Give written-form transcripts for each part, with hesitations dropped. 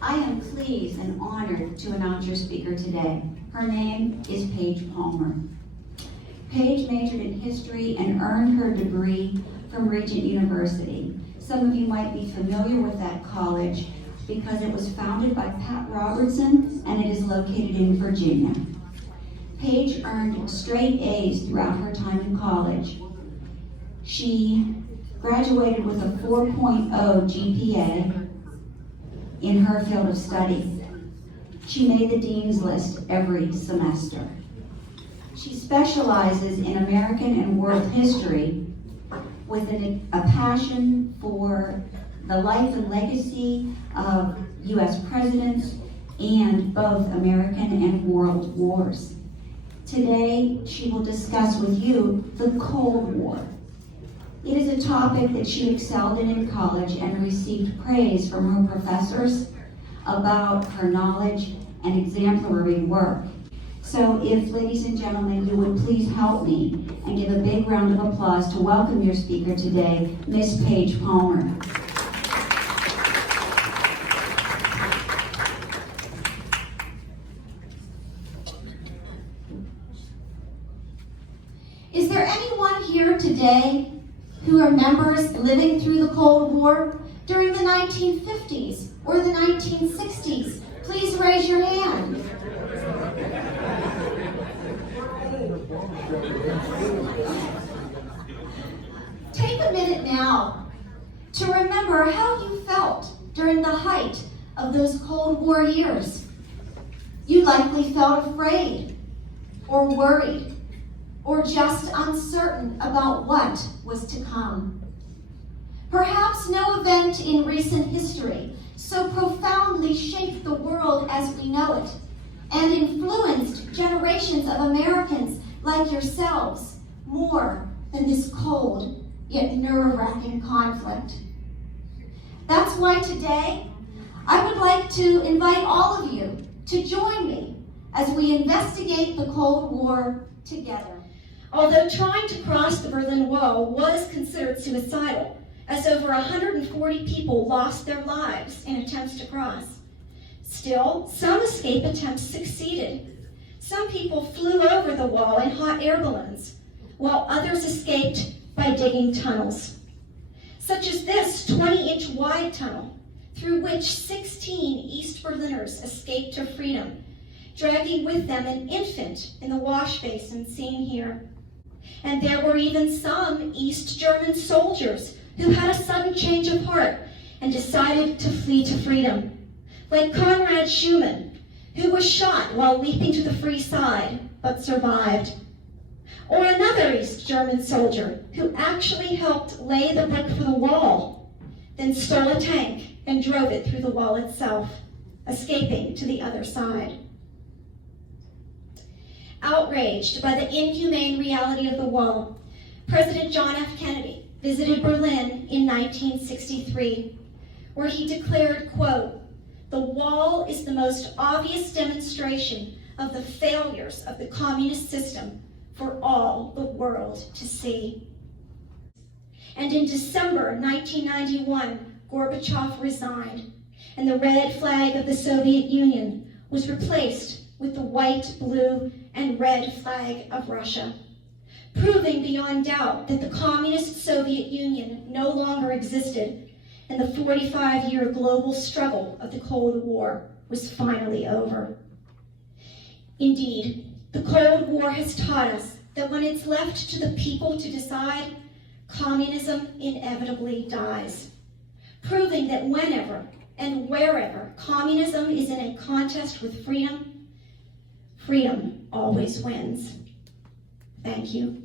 I am pleased and honored to announce your speaker today. Her name is Paige Palmer. Paige majored in history and earned her degree from Regent University. Some of you might be familiar with that college because it was founded by Pat Robertson and it is located in Virginia. Paige earned straight A's throughout her time in college. She graduated with a 4.0 GPA in her field of study. She made the dean's list every semester. She specializes in American and world history with a passion for the life and legacy of U.S. presidents and both American and world wars. Today, she will discuss with you the Cold War. It is a topic that she excelled in college and received praise from her professors about her knowledge and exemplary work. So if, ladies and gentlemen, you would please help me and give a big round of applause to welcome your speaker today, Miss Paige Palmer. Is there anyone here today who remembers living through the Cold War during the 1950s or the 1960s? Please raise your hand. Take a minute now to remember how you felt during the height of those Cold War years. You likely felt afraid or worried or just uncertain about what was to come. Perhaps no event in recent history so profoundly shaped the world as we know it and influenced generations of Americans like yourselves more than this cold yet nerve-wracking conflict. That's why today I would like to invite all of you to join me as we investigate the Cold War together. Although trying to cross the Berlin Wall was considered suicidal, as over 140 people lost their lives in attempts to cross. Still, some escape attempts succeeded. Some people flew over the wall in hot air balloons, while others escaped by digging tunnels, such as this 20-inch wide tunnel, through which 16 East Berliners escaped to freedom, dragging with them an infant in the wash basin seen here. And there were even some East German soldiers who had a sudden change of heart and decided to flee to freedom, like Konrad Schumann, who was shot while leaping to the free side, but survived. Or another East German soldier who actually helped lay the brick for the wall, then stole a tank and drove it through the wall itself, escaping to the other side. Outraged by the inhumane reality of the wall, President John F. Kennedy visited Berlin in 1963, where he declared, quote, "The wall is the most obvious demonstration of the failures of the communist system for all the world to see." And in December 1991, Gorbachev resigned, and the red flag of the Soviet Union was replaced with the white, blue, and red flag of Russia, proving beyond doubt that the communist Soviet Union no longer existed and the 45-year global struggle of the Cold War was finally over. Indeed, the Cold War has taught us that when it's left to the people to decide, communism inevitably dies, proving that whenever and wherever communism is in a contest with freedom, freedom always wins. Thank you.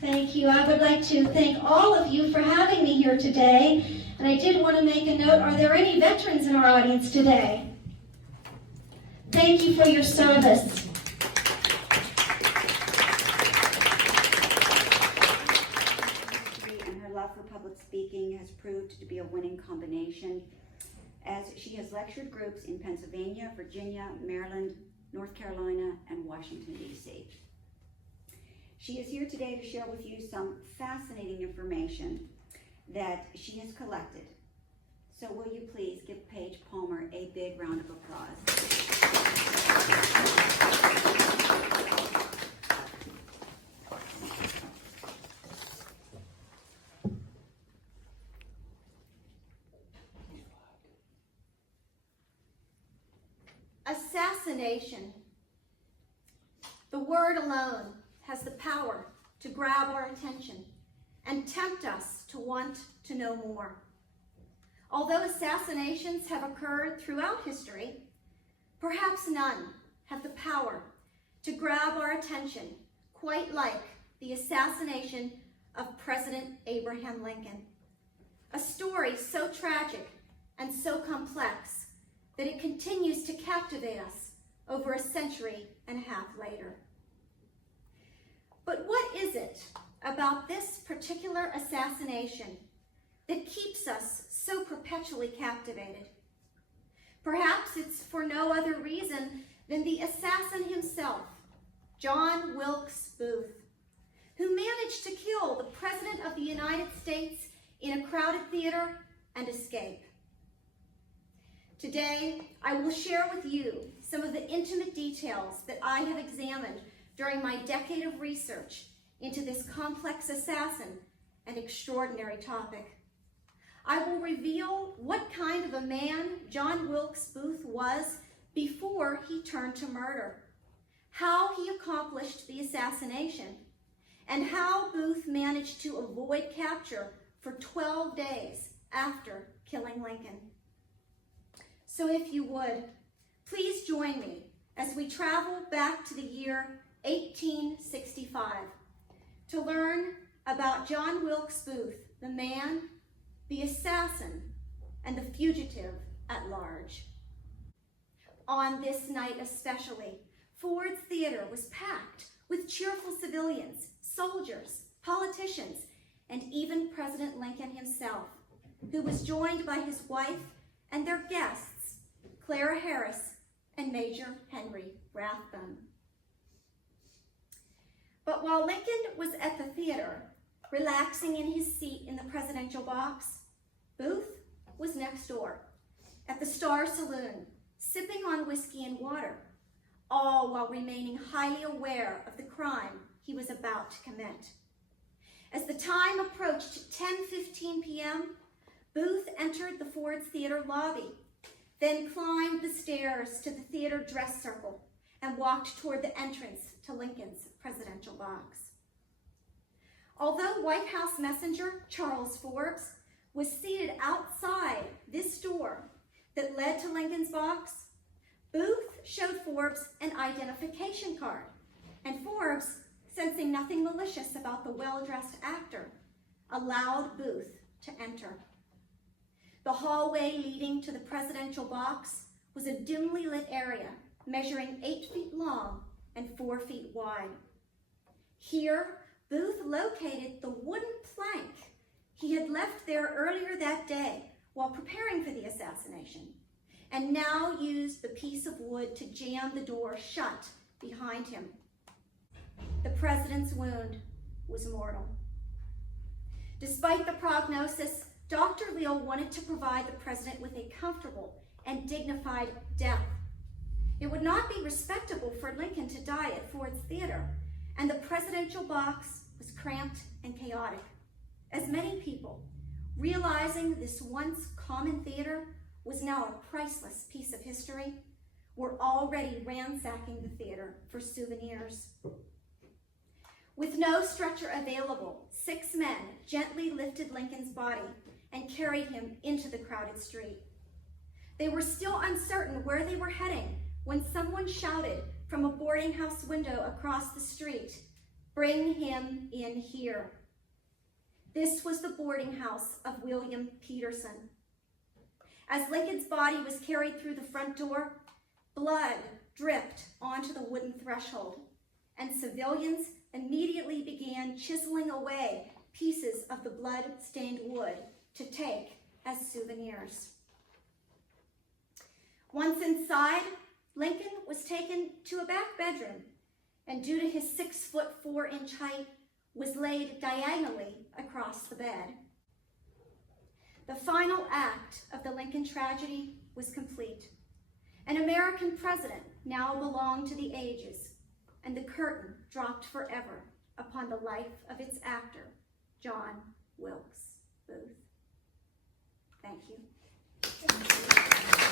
Thank you. I would like to thank all of you for having me here today. And I did want to make a note, are there any veterans in our audience today? Thank you for your service. And her love for public speaking has proved to be a winning combination, as she has lectured groups in Pennsylvania, Virginia, Maryland, North Carolina, and Washington, D.C. She is here today to share with you some fascinating information that she has collected. So will you please give Paige Palmer a big round of applause. Assassination. The word alone has the power to grab our attention and tempt us to want to know more. Although assassinations have occurred throughout history, perhaps none have the power to grab our attention quite like the assassination of President Abraham Lincoln. A story so tragic and so complex that it continues to captivate us over a century and a half later. But what is it about this particular assassination that keeps us so perpetually captivated? Perhaps it's for no other reason than the assassin himself, John Wilkes Booth, who managed to kill the President of the United States in a crowded theater and escape. Today, I will share with you some of the intimate details that I have examined during my decade of research into this complex assassin and extraordinary topic. I will reveal what kind of a man John Wilkes Booth was before he turned to murder, how he accomplished the assassination, and how Booth managed to avoid capture for 12 days after killing Lincoln. So if you would, please join me as we travel back to the year 1865 to learn about John Wilkes Booth, the man, the assassin, and the fugitive at large. On this night especially, Ford's Theater was packed with cheerful civilians, soldiers, politicians, and even President Lincoln himself, who was joined by his wife and their guests, Clara Harris and Major Henry Rathbone. But while Lincoln was at the theater, relaxing in his seat in the presidential box, Booth was next door at the Star Saloon, sipping on whiskey and water, all while remaining highly aware of the crime he was about to commit. As the time approached 10:15 p.m., Booth entered the Ford's Theater lobby, then climbed the stairs to the theater dress circle and walked toward the entrance to Lincoln's presidential box. Although White House messenger Charles Forbes was seated outside this door that led to Lincoln's box, Booth showed Forbes an identification card, and Forbes, sensing nothing malicious about the well-dressed actor, allowed Booth to enter. The hallway leading to the presidential box was a dimly lit area measuring 8 feet long and 4 feet wide. Here, Booth located the wooden plank he had left there earlier that day while preparing for the assassination, and now used the piece of wood to jam the door shut behind him. The president's wound was mortal. Despite the prognosis, Dr. Leal wanted to provide the president with a comfortable and dignified death. It would not be respectable for Lincoln to die at Ford's Theater, and the presidential box was cramped and chaotic, as many people, realizing this once common theater was now a priceless piece of history, were already ransacking the theater for souvenirs. With no stretcher available, 6 men gently lifted Lincoln's body and carried him into the crowded street. They were still uncertain where they were heading when someone shouted from a boarding house window across the street, "Bring him in here." This was the boarding house of William Peterson. As Lincoln's body was carried through the front door, blood dripped onto the wooden threshold, and civilians immediately began chiseling away pieces of the blood-stained wood to take as souvenirs. Once inside, Lincoln was taken to a back bedroom and due to his 6'4" height, was laid diagonally across the bed. The final act of the Lincoln tragedy was complete. An American president now belonged to the ages, and the curtain dropped forever upon the life of its actor, John Wilkes Booth. Thank you.